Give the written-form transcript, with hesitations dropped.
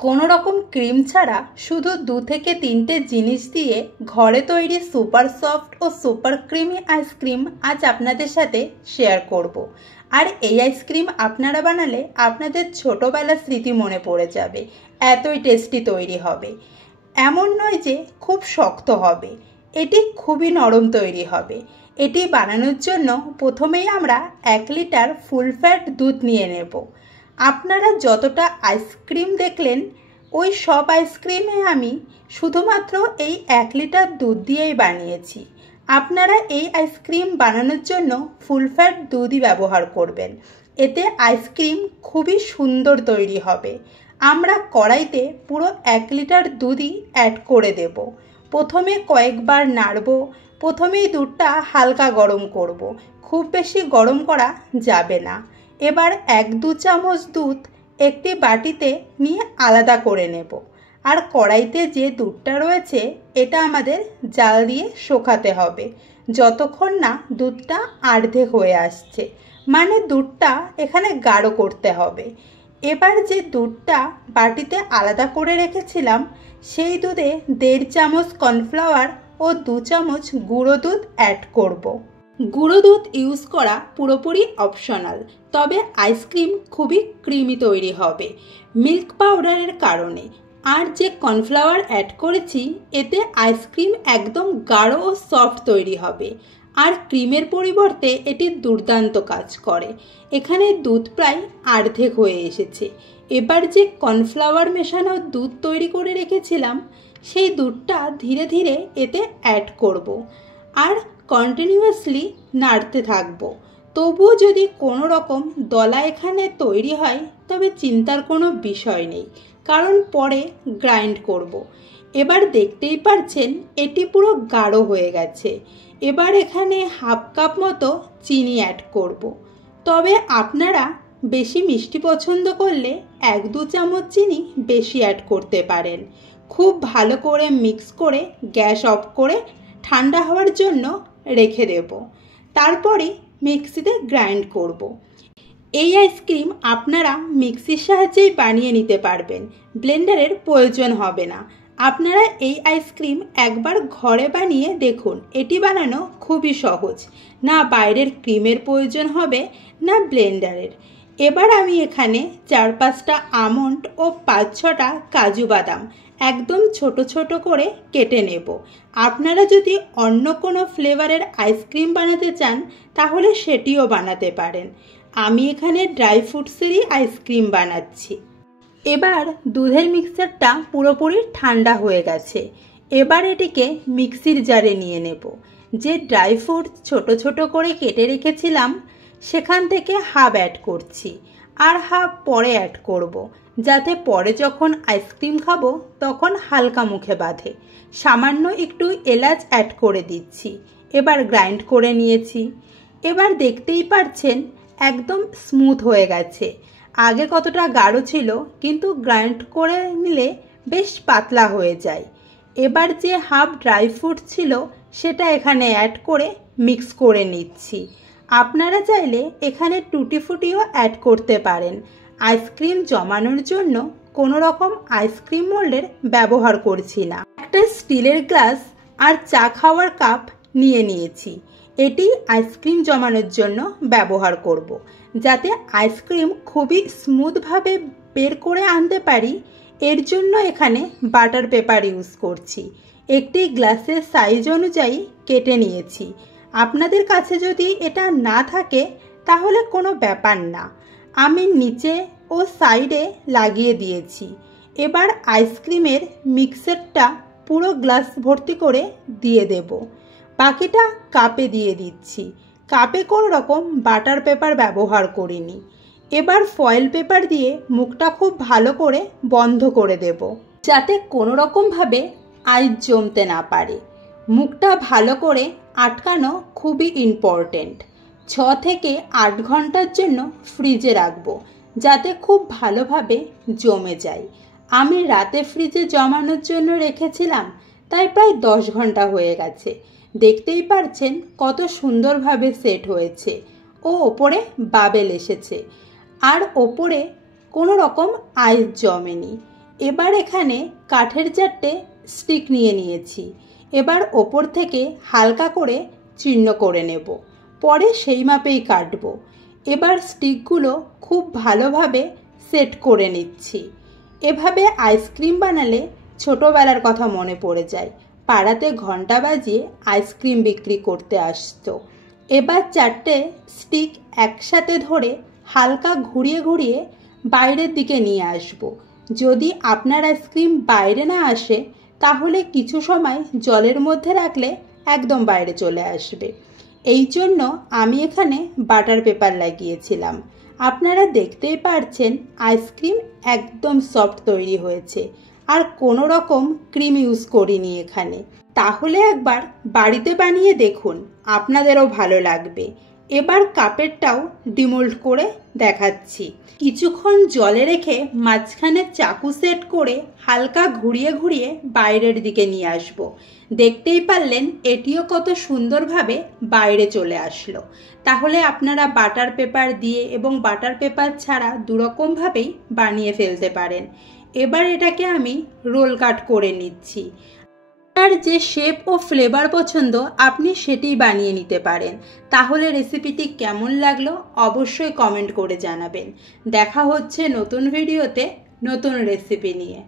কোনো রকম ক্রিম ছাড়া শুধু 2 থেকে 3টে জিনিস দিয়ে ঘরে তৈরি সুপার সফট ও সুপার ক্রিমি আইসক্রিম আজ আপনাদের সাথে শেয়ার করব। আর এই আইসক্রিম আপনারা বানালে আপনাদের ছোটবেলার স্মৃতি মনে পড়ে যাবে, এতই টেস্টি তৈরি হবে। এমন নয় যে খুব শক্ত হবে, এটি খুবই নরম তৈরি হবে। এটি বানানোর জন্য প্রথমেই আমরা 1 লিটার ফুল ফ্যাট দুধ নিয়ে নেব। আপনারা যতটা আইসক্রিম দেখলেন ওই সব আইসক্রিমে আমি শুধুমাত্র এই 1 লিটার দুধ দিয়েই বানিয়েছি। আপনারা এই আইসক্রিম বানানোর জন্য ফুল ফ্যাট দুধই ব্যবহার করবেন, এতে আইসক্রিম খুবই সুন্দর তৈরি হবে। আমরা কড়াইতে পুরো 1 লিটার দুধই অ্যাড করে দেব। প্রথমে কয়েকবার নাড়ব। প্রথমেই দুধটা হালকা গরম করব, খুব বেশি গরম করা যাবে না। এবার 1-2 চামচ দুধ একটি বাটিতে নিয়ে আলাদা করে নেব। আর কড়াইতে যে দুধটা রয়েছে এটা আমাদের জাল দিয়ে শোকাতে হবে যতক্ষণ না দুধটা আর্ধেক হয়ে আসছে, মানে দুধটা এখানে গাঢ় করতে হবে। এবার যে দুধটা বাটিতে আলাদা করে রেখেছিলাম সেই দুধে 1.5 চামচ কর্নফ্লাওয়ার ও 2 চামচ গুঁড়ো দুধ অ্যাড করব। গুঁড়ো দুধ ইউজ করা পুরোপুরি অপশনাল, তবে আইসক্রিম খুবই ক্রিমি তৈরি হবে মিল্ক পাউডারের কারণে। আর যে কর্নফ্লাওয়ার অ্যাড করেছি এতে আইসক্রিম একদম গাঢ় ও সফট তৈরি হবে, আর ক্রিমের পরিবর্তে এটি দুর্দান্ত কাজ করে। এখানে দুধ প্রায় অর্ধেক হয়ে এসেছে। এবার যে কর্নফ্লাওয়ার মেশানো দুধ তৈরি করে রেখেছিলাম সেই দুধটা ধীরে ধীরে এতে অ্যাড করব আর কন্টিনিউয়াসলি নাড়তে থাকবো। তবুও যদি কোনো রকম দলা এখানে তৈরি হয় তবে চিন্তার কোনো বিষয় নেই, কারণ পরে গ্রাইন্ড করব। এবার দেখতেই পাচ্ছেন এটি পুরো গাঢ় হয়ে গেছে। এবার এখানে হাফ কাপ মতো চিনি অ্যাড করব। তবে আপনারা বেশি মিষ্টি পছন্দ করলে 1-2 চামচ চিনি বেশি অ্যাড করতে পারেন। খুব ভালো করে মিক্স করে গ্যাস অফ করে ঠান্ডা হওয়ার জন্য রেখে দেব। তারপরে মিক্সিতে গ্রাইন্ড করব। এই আইসক্রিম আপনারা মিক্সির সাহায্যেই বানিয়ে নিতে পারবেন, ব্লেন্ডারের প্রয়োজন হবে না। আপনারা এই আইসক্রিম একবার ঘরে বানিয়ে দেখুন, এটি বানানো খুবই সহজ, না বাইরের ক্রিমের প্রয়োজন হবে না ব্লেন্ডারের। এবার আমি এখানে 4-5টা আমন্ড ও 5-6টা কাজু বাদাম একদম ছোট ছোট করে কেটে নেব। আপনারা যদি অন্য কোনো ফ্লেভারের আইসক্রিম বানাতে চান তাহলে সেটিও বানাতে পারেন। আমি এখানে ড্রাই ফ্রুটসেরই আইসক্রিম বানাচ্ছি। এবার দুধের মিক্সচারটা পুরোপুরি ঠান্ডা হয়ে গেছে। এবার এটিকে মিক্সির জারে নিয়ে নেব। যে ড্রাই ফ্রুট ছোট ছোট করে কেটে রেখেছিলাম সেখান থেকে হাফ অ্যাড করছি, আর হাফ পরে অ্যাড করব, যাতে পরে যখন আইসক্রিম খাবো তখন হালকা মুখে বাঁধে। সামান্য একটু এলাচ অ্যাড করে দিচ্ছি। এবার গ্রাইন্ড করে নিয়েছি। এবার দেখতেই পাচ্ছেন একদম স্মুথ হয়ে গেছে। আগে কতটা গাঢ় ছিল, কিন্তু গ্রাইন্ড করে নিলে বেশ পাতলা হয়ে যায়। এবার যে হাফ ড্রাই ফ্রুট ছিল সেটা এখানে অ্যাড করে মিক্স করে নিচ্ছি। আপনারা চাইলে এখানে টুটি ফুটিও অ্যাড করতে পারেন। আইসক্রিম জমানোর জন্য কোনো রকম আইসক্রিম মোল্ডের ব্যবহার করছি না। একটা স্টিলের গ্লাস আর চা খাওয়ার কাপ নিয়ে নিয়েছি। এটি আইসক্রিম জমানোর জন্য ব্যবহার করব, যাতে আইসক্রিম খুবই স্মুথভাবে বের করে আনতে পারি। এর জন্য এখানে বাটার পেপার ইউজ করছি। একটি গ্লাসের সাইজ অনুযায়ী কেটে নিয়েছি। আপনাদের কাছে যদি এটা না থাকে তাহলে কোনো ব্যাপার না, আমি নিচে ও সাইডে লাগিয়ে দিয়েছি। এবার আইসক্রিমের মিক্সারটা পুরো গ্লাস ভর্তি করে দিয়ে দেব। বাকিটা কাপে দিয়ে দিচ্ছি। কাপে কোনো রকম বাটার পেপার ব্যবহার করিনি। এবার ফয়েল পেপার দিয়ে মুখটা খুব ভালো করে বন্ধ করে দেব, যাতে কোনো রকমভাবে আইস জমতে না পারে। মুখটা ভালো করে আটকানো খুবই ইম্পর্টেন্ট। 6 থেকে 8 ঘন্টার জন্য ফ্রিজে রাখবো, যাতে খুব ভালোভাবে জমে যায়। আমি রাতে ফ্রিজে জমানোর জন্য রেখেছিলাম, তাই প্রায় 10 ঘন্টা হয়ে গেছে। দেখতেই পাচ্ছেন কত সুন্দরভাবে সেট হয়েছে ও ওপরে বাবেল এসেছে, আর ওপরে কোনো রকম আইস জমেনি। এবার এখানে কাঠের 4টে স্টিক নিয়ে নিয়েছি। এবার ওপর থেকে হালকা করে চিহ্ন করে নেব, পরে সেই মাপেই কাটব। এবার স্টিকগুলো খুব ভালোভাবে সেট করে নিচ্ছি। এভাবে আইসক্রিম বানালে ছোটোবেলার কথা মনে পড়ে যায়। পাড়াতে ঘন্টা বাজিয়ে আইসক্রিম বিক্রি করতে আসতো। এবার 4টে স্টিক একসাথে ধরে হালকা ঘুরিয়ে ঘুরিয়ে বাইরের দিকে নিয়ে আসব। যদি আপনার আইসক্রিম বাইরে না আসে তাহলে কিছু সময় জলের মধ্যে রাখলে একদম বাইরে চলে আসবে। এই জন্য আমি এখানে বাটার পেপার লাগিয়েছিলাম। আপনারা দেখতেই পারছেন আইসক্রিম একদম সফট তৈরি হয়েছে, আর কোনো রকম ক্রিম ইউজ করিনি এখানে। তাহলে একবার বাড়িতে বানিয়ে দেখুন, আপনাদেরও ভালো লাগবে। এবার কাপেরটাও ডিমোল্ড করে দেখাচ্ছি। কিছুক্ষণ জলে রেখে মাঝখানে চাকু সেট করে হালকা ঘুরিয়ে ঘুরিয়ে বাইরের দিকে নিয়ে আসব। দেখতেই পারলেন এটিও কত সুন্দরভাবে বাইরে চলে আসলো। তাহলে আপনারা বাটার পেপার দিয়ে এবং বাটার পেপার ছাড়া দুরকমভাবেই বানিয়ে ফেলতে পারেন। এবার এটাকে আমি রোল কাট করে নিচ্ছি। আপনার যে শেপ ও ফ্লেভার পছন্দ আপনি সেটিই বানিয়ে নিতে পারেন। তাহলে রেসিপিটি কেমন লাগলো অবশ্যই কমেন্ট করে জানাবেন। দেখা হচ্ছে নতুন ভিডিওতে নতুন রেসিপি নিয়ে।